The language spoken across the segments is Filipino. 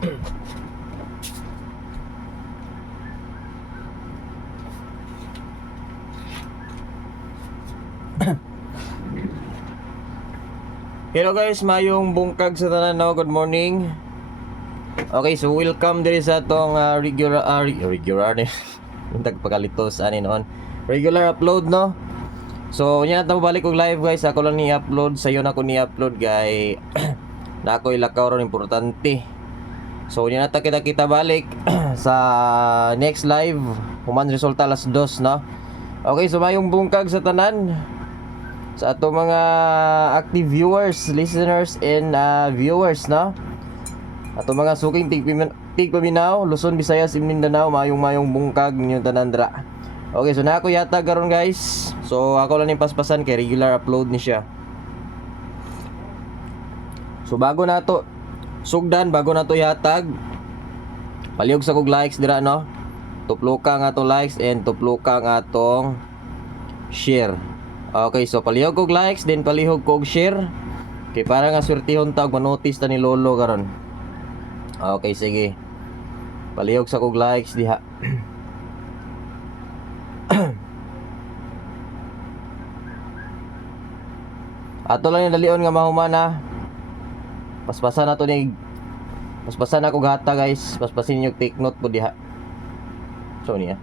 Hello guys, mayong bungkag sa tanan no. Good morning. Okay, so welcome diri sa atong regular ni. Tagpakalitos ani noon. Regular upload no. So nya na balik og live guys. Ako lang ni upload, sayo na ko ni upload kay na ako ilakaw ron importante. So nya na kita balik sa next live. Human resulta alas 2 no. Okay, so mayong bungkag sa tanan. Sa ato mga active viewers, listeners, and viewers, no? Ato mga suking tigpaminaw, Luzon, Visayas, Mindanao, mayong bungkag ninyo tanandra. Okay, so na ako yata karon guys. So ako lang yung paspasan kay regular upload ni siya. So bago na to sugdan, bago na to yatag, palihog sa kog likes dira no. Tuplo ka nga to likes and tuplo ka nga tong share. Okay, so palihog kog likes, then palihog kog share. Okay, para nga swertihon tag manotice ta ni Lolo karon. Okay, sige. Palihog sa kog likes diha. Ato lang yung dalion nga mahuman na. Paspasan na to ni. Paspasan na kog hata guys. Paspasin yung take note po diha. So niya.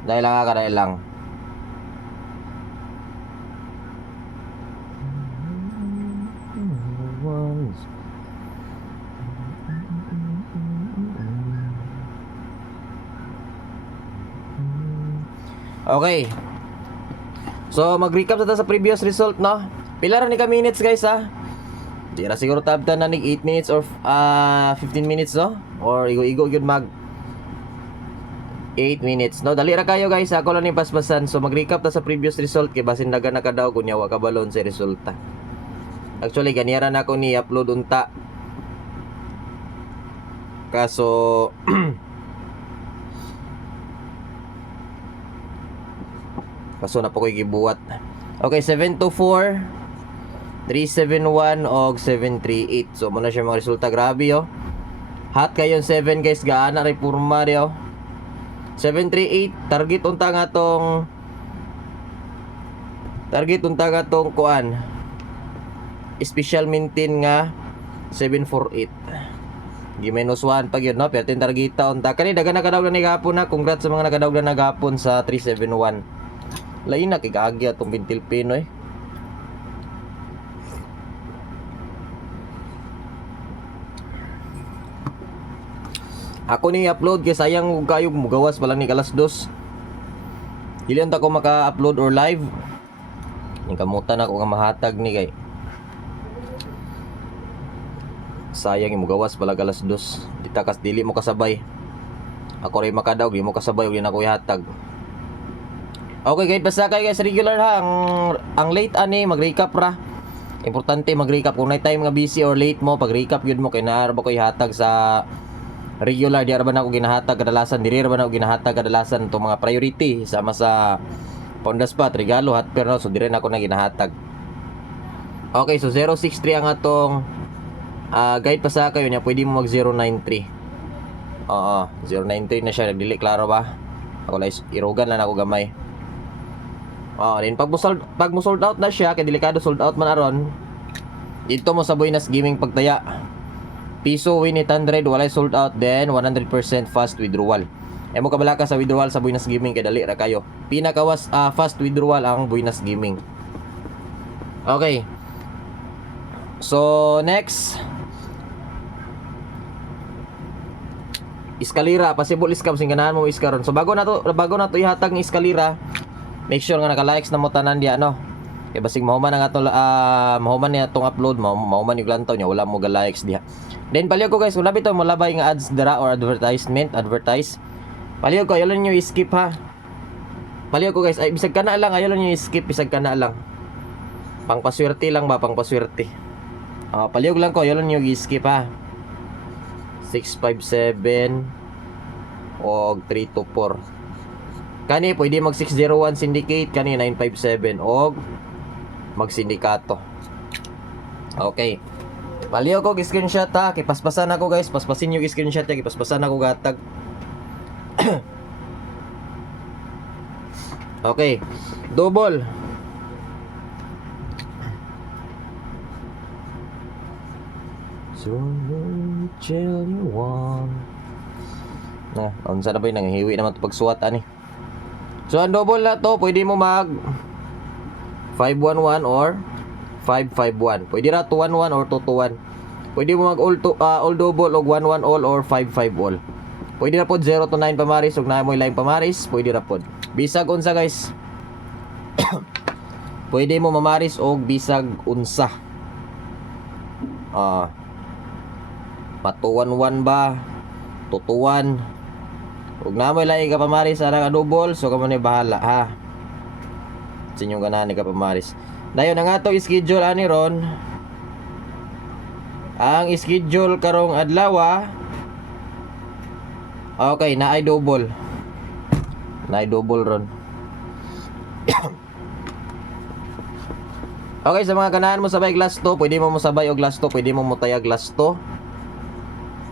Dahil lang ka, dahil lang. Okay. So mag-recap sa previous result no. Pila ra ni ka minutes guys ha. Di ra siguro tabtan na nig 8 minutes or 15 minutes no. Or igo gyud mag 8 minutes no. Dali ra kayo guys, ako lang ni paspasan. So mag-recap ta sa previous result kay basin daga na kadaw kunya wa ka balon sa resulta. Actually ganira na ako ni upload unta. Kaso na po ko'y gibuhat. Okay, 724 371 og 738. So muna siya mga resulta, grabe oh. Hot kayo 7 guys, gaana ray purma ri oh. 738 target unta nga tong kuan. Special maintain nga 748. Gi minus 1 pag yun no, pero tin targeta unta. Kani daga na kadawgan ni gapon na. Congrats sa mga nakadawgan na gapon sa 371. Lain na kigagi atong bintil Pinoy. Ako ni upload kay sayang kayo mugawas pa lang ni alas 2. Dili unta ko maka-upload or live. Ning kamutan ako nga mahatag ni kay. Sayang mugawas pa lang alas 2. Ditakas dili mo kasabay. Ako ray makadaw, di mo kasabay ug na ko ihatag. Okay guys, basta kayo guys regular ha. Ang late ani mag-recap ra. Importante mag-recap kung nay time nga busy or late mo, pag-recap gyud mo kay naa ba ko ihatag sa regular di ra ba na ako ginahatag kadalasan, diri ra ba na ako ginahatag kadalasan to mga priority sama sa Honda Spot, regalo, hot pair no, so diri na ako na ginahatag. Okay, so 063 ang atong guide pa sa kayo niya, pwede mo mag 093. Oo, 093 na siya, nagdili klaro ba? Ako lang irugan lang ako gamay. Then pag mo sold out na siya, kay delikado sold out man aron. Dito mo sa Buenas Gaming pagtaya. Piso win 800, walay sold out, then 100% fast withdrawal. Mo kabalaka sa withdrawal sa Buenas Gaming kay dali ra kayo. Pinakawas fast withdrawal ang Buenas Gaming. Okay. So next, Escalera, possible scam sing ganahan mo iskaron. So bago na to ihatag ng Escalera, make sure nga naka-likes na mo tanan diya no. Kay basig mahuman ang ato mahuman ni atong upload, mahuman yung lantaw niya, wala mo ga-likes diha. Then palihog ko guys, wala bitaw mo labay nga ads dira or advertise. Palihog ko, ayaw niyo i-skip ha. Palihog ko guys, ay bisag kana lang, ayaw niyo i-skip, bisag kana lang. Pangpaswerte lang ba, pangpaswerte. Palihog lang ko, ayaw niyo i-skip ha. 657 og 324. Kani pwede mag 601 syndicate, kani 957 og mag sindikato. Okay. Paliw ko screenshot ha, kipaspasan ako guys, paspasin yung screenshot ya, kipaspasan ako gatag. Okay. Double. So tell you one. Na, unsa na ba yung nanghiwi naman ito pagsuwat ani. So ang double na to, pwede mo mag 511 or 551. Pwede ra 211 or 221. Pwede mo mag all double og 11 all or 55 all. Pwede ra pod 0 to 9 pamaris ug naa mo line pamaris, pwede ra pod. Bisag unsa guys. Pwede mo mamaris og bisag unsa. Patuwan-wan ba, tutuwan. Ug na mo lain ka pamaris ara double, so kamo ni bahala ha. Sa inyong ganahan ka pamaris. Dayon ang ato schedule ani ron. Ang schedule karong adlaw. Okay, naay double. Naay double ron. Okay, sa mga ganahan mo sabay glass to, pwede mo sabay og glass to, pwede mo mutaya glass to.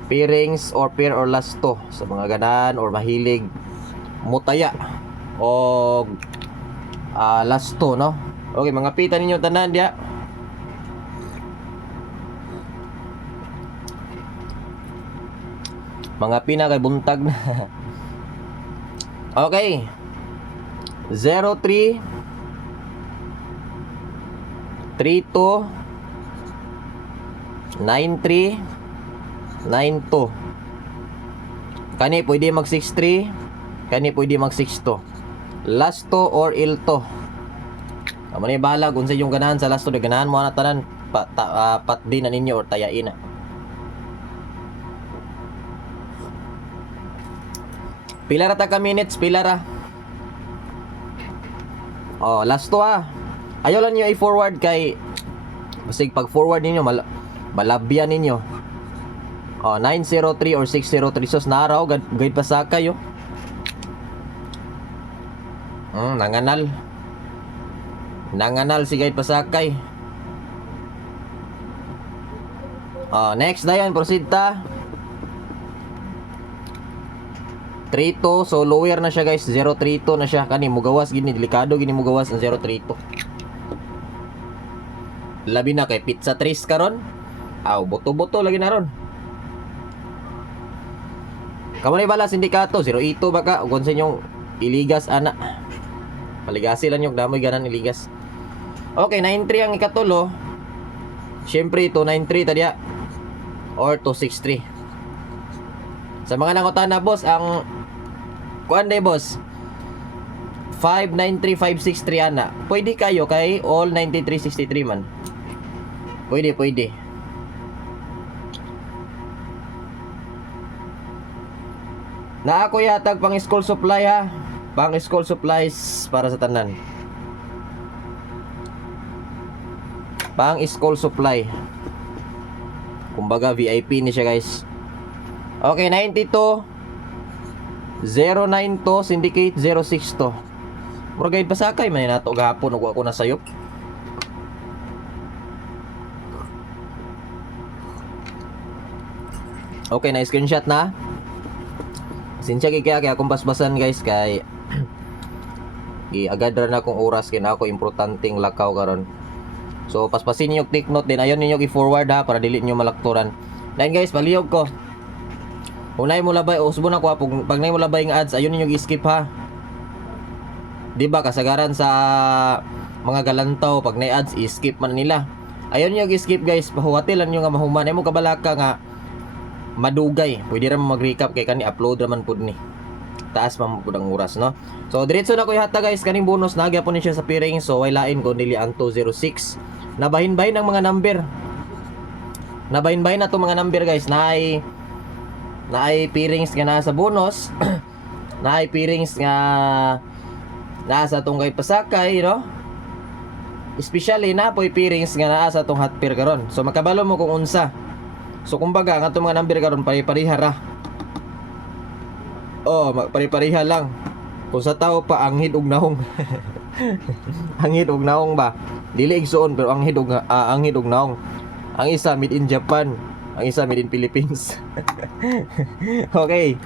Pairings or pair or last to sa mga ganahan or mahilig mutaya o last to, no? Okay, mga pita ninyo tanan dia. Mga pina kay buntag na. Okay. 03 32 93 92. Kani pwede mag 63, kani pwede mag 62. Last to or ilto. Amo ni bahala kung sa yung ganahan sa last to, ganahan mo na tanan pat din na ninyo or tayain na. Pila ra ta ka minutes, pila ra. Oh, last to ha. Ayaw lang niyo i-forward kay basig pag forward ninyo malabyan ninyo. 903 or 603 sos naraw gayud pa sa kayo. Nanganal si gayud pa sakay. Next dayon proceed ta. 32, so lower na siya guys, 032 na siya. Kani mugawas gini, delikado gini mugawas ang 032. Labi na kay pizza trace karon. Boto-boto lagi na ron. Kamu na bala sindikato 082 baka ug sa inyong iligas ana. Paligasi lang yung damoy ganan iligas. Okay, 93 ang ikatulo. Syempre 293 tadiya or 263. Sa mga nangutan na boss, ang kuan day boss 593563 ana. Pwede kayo kay all 9363 man. Pwede. Na ako yatag pang school supply ha. Pang school supplies para sa tanan. Pang school supply. Kumbaga VIP ni siya guys. Okay, 92 092 syndicate 062. Mura gayud pasakay man nato gahapon ug ako nasayop. Okay, na screenshot na. Sinsya kaya akong basbasan guys kay agad ra na akong oras kay na ako importanteng lakaw karon. So paspasin niyo take note din, ayon niyo i-forward ha para dili niyo malakturan. Then guys, palihog ko. Unay mo labay usbo na ko pag nay mo labay nga ads, ayon niyo i-skip ha. Di ba kasagaran sa mga galantaw pag nay ads i-skip man nila. Ayon niyo i-skip guys, pahuwatilan niyo nga mahuman ay mo kabalaka nga madugay. Pwede ra mag-recap kay kani upload raman pud ni. Taas man pud ang oras, no? So diretso na ko ihata guys kaning bonus na gyapon ni siya sa piring, so way lain ko dili ang 206. Nabahin-bahin ang mga number. Nabahin-bahin na to mga number guys. Naay pirings nga nasa bonus. Naay pirings nga nasa tong kay pasakay, no? Especially na po'y pirings nga naa sa tong hot pair karon. So makabalo mo kung unsa. So kumbaga ang atong mga number karon pare-pareha ra. Oh, pare-pareha lang. Kung sa tao pa anghid og naong. Anghid og naong ba? Dili igsuon pero anghid og naong. Ang isa made in Japan, ang isa made in Philippines. Okay.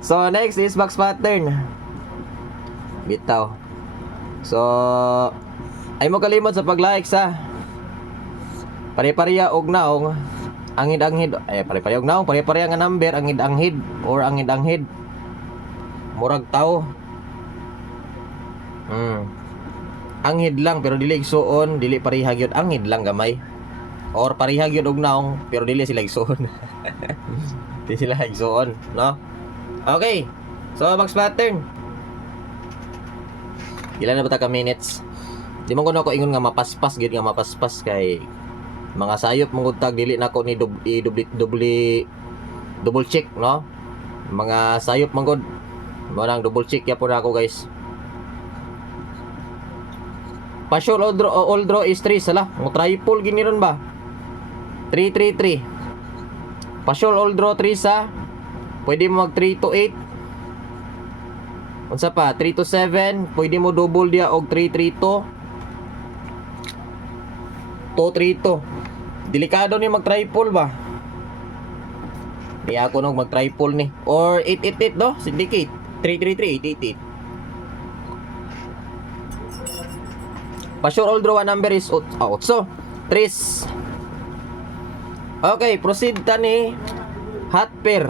So next is box pattern. Bitaw. So ay mo kalimot sa pag-like sa pare-pareha og naong. Anghid-anghid, ay pare-pareha og naong, pare-pareha nga number, anghid-anghid or anghid-anghid. Murag tao. Anghid lang pero dili igsuon, dili pareha gyud, anghid lang gamay. Or pareha gyud og naong pero dili sila igsuon. Dili sila igsuon, no? Okay. So box pattern. Ilan na ba ta ka minutes? Di man ko na ko ingon nga mapaspas gyud nga mapaspas kay mga sayop mong tag dili nako ni double check, no? Mga sayop man gud mo nang double check ya po na ako, guys. Passion all draw is 3 sala. Mo triple gini ron ba? 3-3-3. Passion all draw 3 sa. Pwede mo mag 3 to 8. Unsa pa? 3 to 7. Pwede mo double dia og 3-3 to 2-3 to. Delikado ni mag triple ba? Di ako nog mag triple ni. Or 8-8-8 no? Syndicate. 3-3-3, 8-8-8. Pa-sure all draw one number is 8. 3. Okay, proceed ta ni hot pair.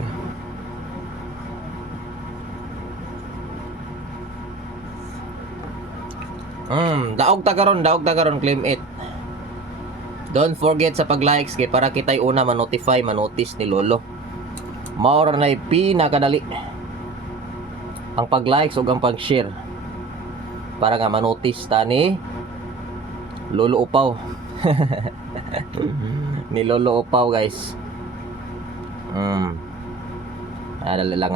Daog ta karon claim it. Don't forget sa pag-likes kay para kitay una ma-notify, ma-notice ni Lolo. Maura na pinakadali ang pag-likes ug ang pag-share para nga ma-notice ta ni Lolo Upaw. Ni Lolo Upaw, guys. Dali lang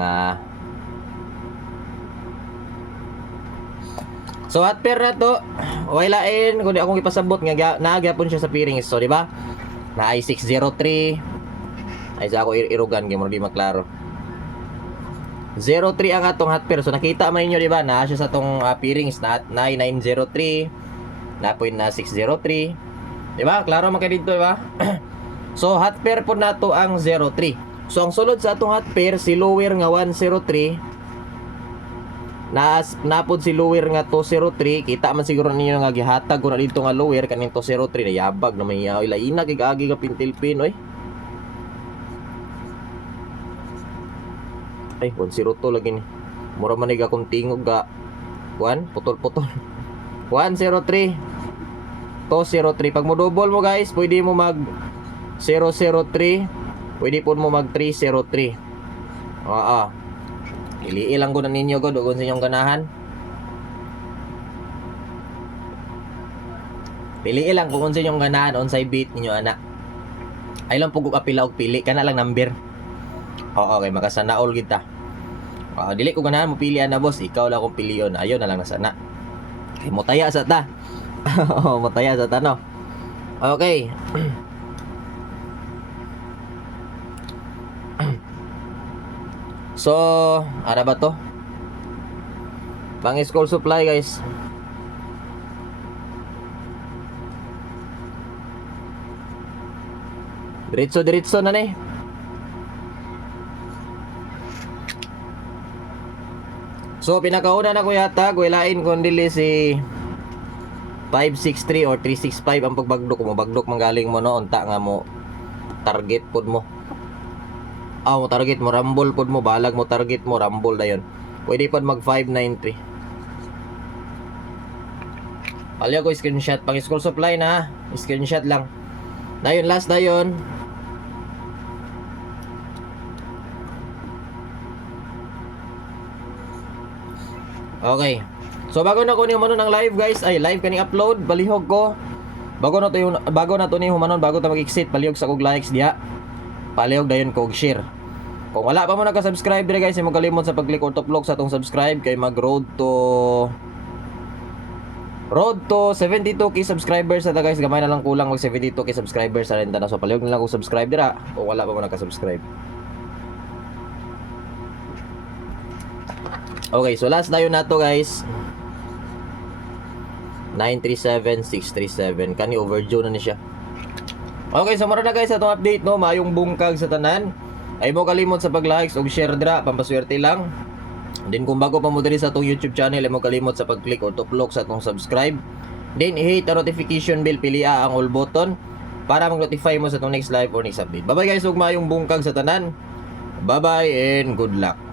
So hot pair na to. Wailain kundi akong ipasabot nga naagapon siya sa piring. So di ba? Na i603. Ay sa ako irugan kay mo di maklaro. 03 ang atong hot pair. So nakita man niyo di ba? Na siya sa tong pairings na 9903. Na point na 603. Di ba? Klaro man kay dito, di ba? So hot pair po nato ang 03. So ang sulod sa atong hot pair si lower nga 103. Napod si lower nga 203. Kita man siguro ninyo nga gihatag ko na dito nga lower kaning 203 na yabag na may ilaina kay agi ka pintilpin oy. Ay 102 lagi ni. Mura man ga kung tingog ga 1 putol-putol. 103 203. Pag mo double mo, guys, pwede mo mag 003. Pwede po mo mag 303. Ili lang ko na ninyo ko doon sa inyong ganahan. Pili lang kung sa inyong ganahan on sa beat ninyo ana. Ay lang pug apila og pili kana lang number. Okay, makasanaol kita. Dili ko ganahan mo pili ana, boss. Ikaw lang kung piliyon. Ayon na lang nasana. Kay motaya sa ta. Motaya sa ta no. Okay. So, ano ba to? Pang school supply, guys. Diretso na ni. So, pinakauna na ko yata, guilain kung dili si 563 or 365 ang pagbagdok. Kung mabagdok manggaling mo no, unta nga mo target pod mo. Mo target mo, rumble pod mo, balag mo target mo, rumble na yun. Pwede pod mag 593. Palya ko screenshot, pang school supply na, screenshot lang. Dayon, last na yun. Okay. So bago na ko ni humanon ang live, guys, ay live kaning upload, balihog ko. Bago na to ni humanon, bago ta mag-exit, palihog sa kog likes diha. Palihog dayon kog share. Kung wala pa mo naka-subscribe dire, guys, mo kalimot sa pag-click or to-vlog sa atong subscribe kay mag road to 72k subscribers na guys. Gamay na lang kulang mag 72k subscribers sa renta na. So palihog na lang kung subscribe dira kung wala pa mo naka-subscribe. Okay, so last dayon nato guys. 937637 kani overdue na ni siya. Okay, so mara na guys atong update no, mayong bungkag sa tanan. Ay mo kalimot sa pag-likes ug share dra, pampaswerte lang. Then kung bago pa mo diri sa atong YouTube channel, ay mo kalimot sa pag-click or tuplok sa atong subscribe. Then i-hit ang notification bell, pilia ang all button para mag-notify mo sa atong next live or next update. Bye bye guys, ug mayong bungkag sa tanan. Bye bye and good luck.